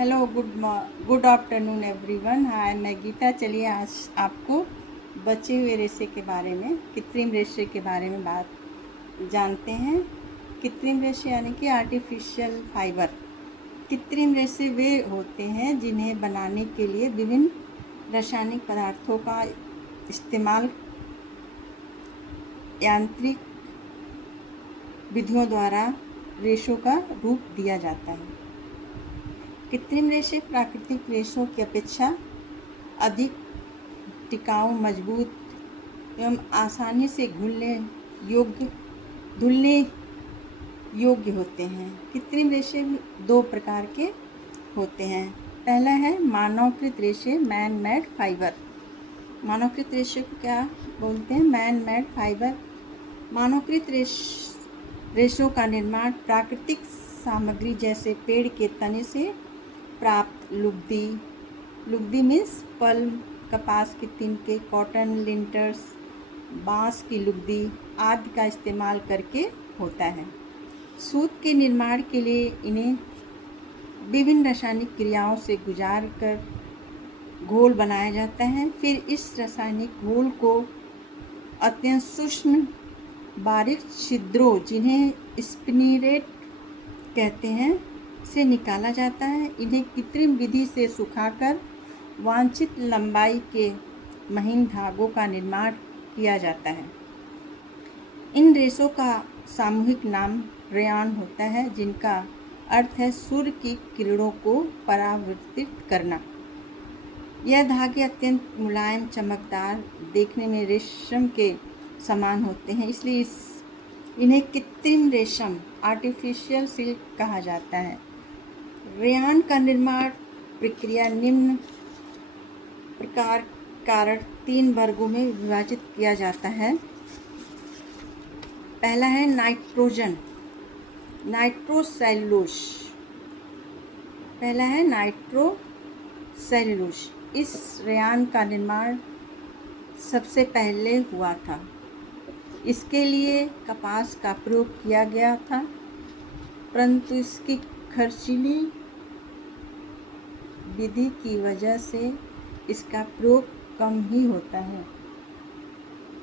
Hello, good afternoon everyone. Hi, मैं गीता। चलिए आज आपको बचे हुए रेशे के बारे में, कृत्रिम रेशे के बारे में बात जानते हैं। कृत्रिम रेशे यानी कि आर्टिफिशियल फाइबर। कृत्रिम रेशे वे होते हैं जिन्हें बनाने के लिए विभिन्न रासायनिक पदार्थों का इस्तेमाल यांत्रिक विधियों द्वारा रेशों का रूप दिया जाता है। कृत्रिम रेशे प्राकृतिक रेशों की अपेक्षा अधिक टिकाऊ, मजबूत एवं आसानी से धुलने योग्य होते हैं। कृत्रिम रेशे दो प्रकार के होते हैं। पहला है मानवकृत रेशे, मैन मेड फाइबर। मानवकृत रेशे को क्या बोलते हैं? Man made fibre. मानवकृत रेशों का निर्माण प्राकृतिक सामग्री जैसे पेड़ के तने से प्राप्त लुगदी मीन्स पल्म, कपास के तिनके, कॉटन लिंटर्स, बांस की लुगदी आदि का इस्तेमाल करके होता है। सूत के निर्माण के लिए इन्हें विभिन्न रासायनिक क्रियाओं से गुजार कर घोल बनाया जाता है। फिर इस रासायनिक घोल को अत्यंत सूक्ष्म बारीक छिद्रों, जिन्हें स्पिनिरेट कहते हैं, से निकाला जाता है। इन्हें कृत्रिम विधि से सुखाकर वांछित लंबाई के महीन धागों का निर्माण किया जाता है। इन रेशों का सामूहिक नाम रेयान होता है, जिनका अर्थ है सूर्य की किरणों को परावर्तित करना। यह धागे अत्यंत मुलायम, चमकदार, देखने में रेशम के समान होते हैं, इसलिए इन्हें कृत्रिम रेशम, आर्टिफिशियल सिल्क कहा जाता है। रेयान का निर्माण प्रक्रिया निम्न प्रकार कारण 3 वर्गों में विभाजित किया जाता है। पहला है नाइट्रोसेल्यूलोज। इस रेयान का निर्माण सबसे पहले हुआ था। इसके लिए कपास का प्रयोग किया गया था, परंतु इसकी खर्चीली विधि की वजह से इसका प्रयोग कम ही होता है।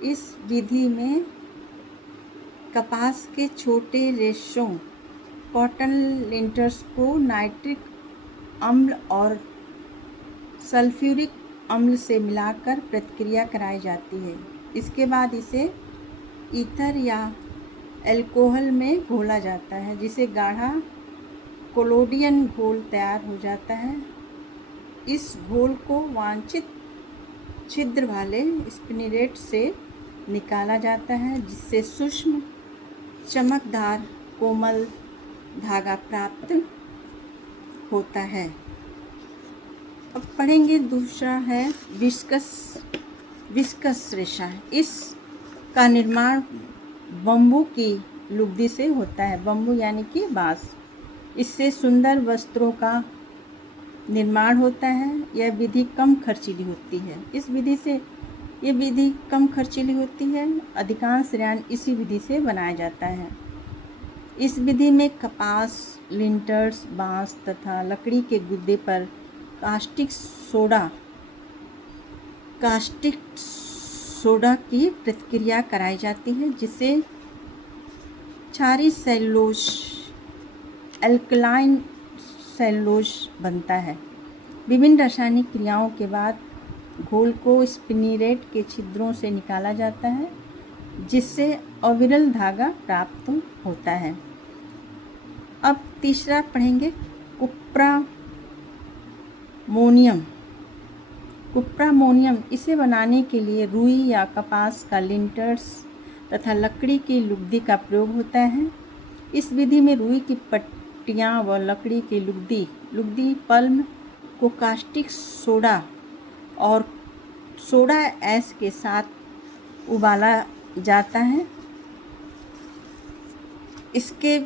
इस विधि में कपास के छोटे रेशों, कॉटन लिंटर्स को नाइट्रिक अम्ल और सल्फ्यूरिक अम्ल से मिलाकर प्रतिक्रिया कराई जाती है। इसके बाद इसे ईथर या अल्कोहल में घोला जाता है, जिसे गाढ़ा कोलोडियन घोल तैयार हो जाता है। इस घोल को वांछित छिद्र वाले स्पिनिरेट से निकाला जाता है, जिससे सूक्ष्म, चमकदार, कोमल धागा प्राप्त होता है। अब पढ़ेंगे, दूसरा है विस्कस रेशा। इसका निर्माण बम्बू की लुगदी से होता है। बम्बू यानी कि बांस। इससे सुंदर वस्त्रों का निर्माण होता है। यह विधि कम खर्चीली होती है। यह विधि कम खर्चीली होती है। अधिकांश रेयान इसी विधि से बनाया जाता है। इस विधि में कपास, लिंटर्स, बांस तथा लकड़ी के गुदे पर कास्टिक सोडा की प्रतिक्रिया कराई जाती है, जिससे क्षारीय सेलुलोज, अल्कलाइन सेलुलोज बनता है। विभिन्न रासायनिक क्रियाओं के बाद घोल को स्पिनिरेट के छिद्रों से निकाला जाता है, जिससे अविरल धागा प्राप्त होता है। अब तीसरा पढ़ेंगे, कुप्रामोनियम। इसे बनाने के लिए रुई या कपास का लिंटर्स तथा लकड़ी की लुगदी का प्रयोग होता है। इस विधि में रुई की पट्टियाँ व लकड़ी की लुगदी पल्म को कास्टिक सोडा और सोडा ऐश के साथ उबाला जाता है। इसके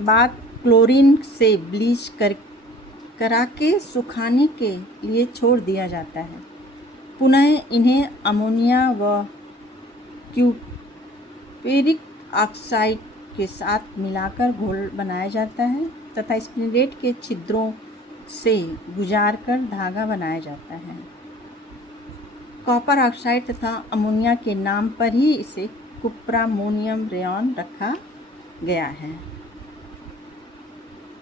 बाद क्लोरीन से ब्लीच करा के सुखाने के लिए छोड़ दिया जाता है। पुनः इन्हें अमोनिया व क्यूपेरिक ऑक्साइड के साथ मिलाकर घोल बनाया जाता है तथा स्पिनिरेट के छिद्रों से गुजार कर धागा बनाया जाता है। कॉपर ऑक्साइड तथा अमोनिया के नाम पर ही इसे कुप्रामोनियम रेयॉन रखा गया है।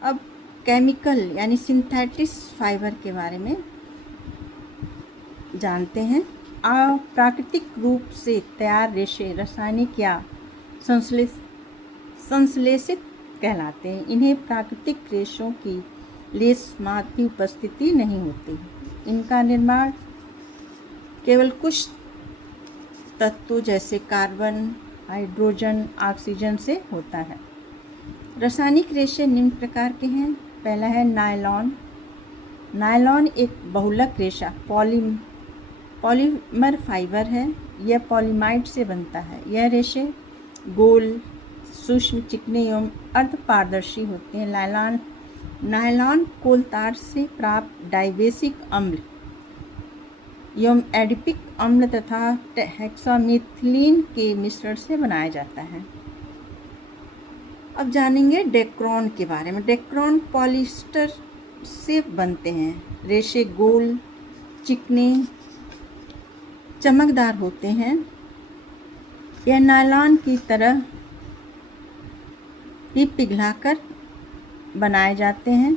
अब केमिकल यानी सिंथेटिक फाइबर के बारे में जानते हैं। प्राकृतिक रूप से तैयार रेशे रासायनिक या संश्लेषित कहलाते हैं। इन्हें प्राकृतिक रेशों की लेस मात्र की उपस्थिति नहीं होती। इनका निर्माण केवल कुछ तत्वों जैसे कार्बन, हाइड्रोजन, ऑक्सीजन से होता है। रासायनिक रेशे निम्न प्रकार के हैं। पहला है नायलॉन। नायलॉन एक बहुलक रेशा पॉलीमर फाइबर है। यह पॉलीमाइड से बनता है। यह रेशे गोल, सूक्ष्म, चिकने एवं अर्धपारदर्शी होते हैं। नायलॉन कोलतार से प्राप्त डाइवेसिक अम्ल एवं एडिपिक अम्ल तथा हेक्सामिथिलीन के मिश्रण से बनाया जाता है। अब जानेंगे डेक्रोन के बारे में। डेक्रोन पॉलिएस्टर से बनते हैं। रेशे गोल, चिकने, चमकदार होते हैं। यह नायलॉन की तरह ही पिघलाकर बनाए जाते हैं।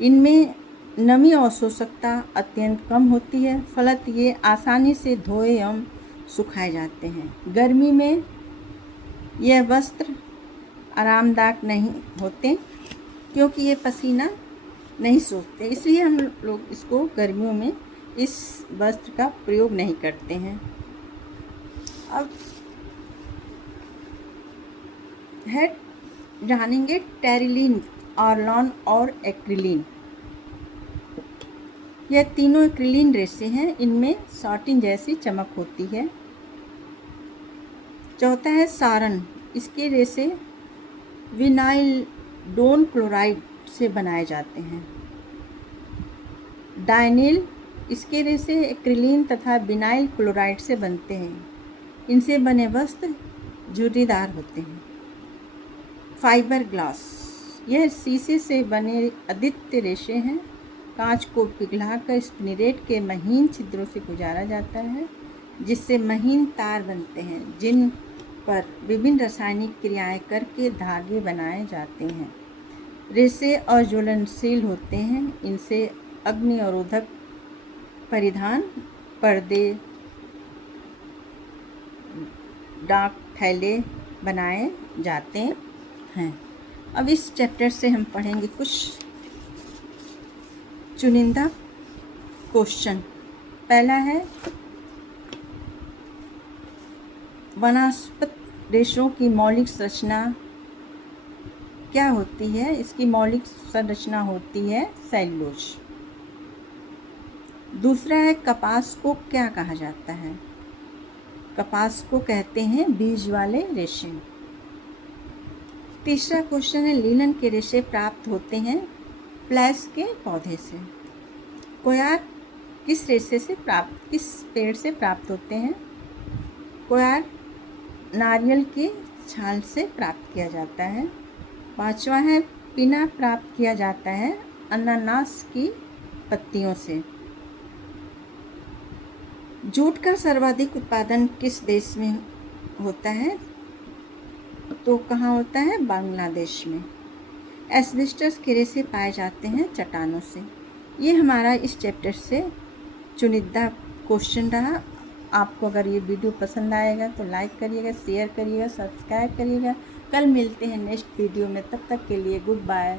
इनमें नमी अवशोषकता अत्यंत कम होती है, फलत ये आसानी से धोए एवं सुखाए जाते हैं। गर्मी में यह वस्त्र आरामदायक नहीं होते क्योंकि ये पसीना नहीं सोखते, इसलिए हम लोग इसको गर्मियों में इस वस्त्र का प्रयोग नहीं करते हैं। अब है जानेंगे टेरिलीन, ऑर्लॉन और एक्रिलीन। यह तीनों एक्रिलीन रेशे हैं। इनमें सॉटिन जैसी चमक होती है। चौथा है सारन। इसके रेशे विनाइलडोन क्लोराइड से बनाए जाते हैं। डायनिल, इसके रेशे एक्रिलीन तथा विनाइल क्लोराइड से बनते हैं। इनसे बने वस्त्र झुर्रीदार होते हैं। फाइबर ग्लास, यह शीशे से बने अद्वितीय रेशे हैं। कांच को पिघलाकर स्पिनरेट के महीन छिद्रों से गुजारा जाता है, जिससे महीन तार बनते हैं, जिन पर विभिन्न रासायनिक क्रियाएं करके धागे बनाए जाते हैं। रेशे अज्वलनशील होते हैं। इनसे अग्नि अवरोधक परिधान, पर्दे, डाक थैले बनाए जाते हैं। अब इस चैप्टर से हम पढ़ेंगे कुछ चुनिंदा क्वेश्चन। पहला है वनस्पत रेशों की मौलिक संरचना क्या होती है? इसकी मौलिक संरचना होती है सेल्यूलोज। दूसरा है कपास को क्या कहा जाता है? कपास को कहते हैं बीज वाले रेशे। तीसरा क्वेश्चन है लिनन के रेशे प्राप्त होते हैं फ्लैक्स के पौधे से। कोयार किस पेड़ से प्राप्त होते हैं? कोयार नारियल की छाल से प्राप्त किया जाता है। पांचवा है पिना प्राप्त किया जाता है अनानास की पत्तियों से। जूट का सर्वाधिक उत्पादन किस देश में होता है? तो कहाँ होता है? बांग्लादेश में। एस्बेस्टस के रेशे पाए जाते हैं चट्टानों से। ये हमारा इस चैप्टर से चुनिंदा क्वेश्चन रहा। आपको अगर ये वीडियो पसंद आएगा तो लाइक करिएगा, शेयर करिएगा, सब्सक्राइब करिएगा। कल मिलते हैं नेक्स्ट वीडियो में। तब तक के लिए गुड बाय।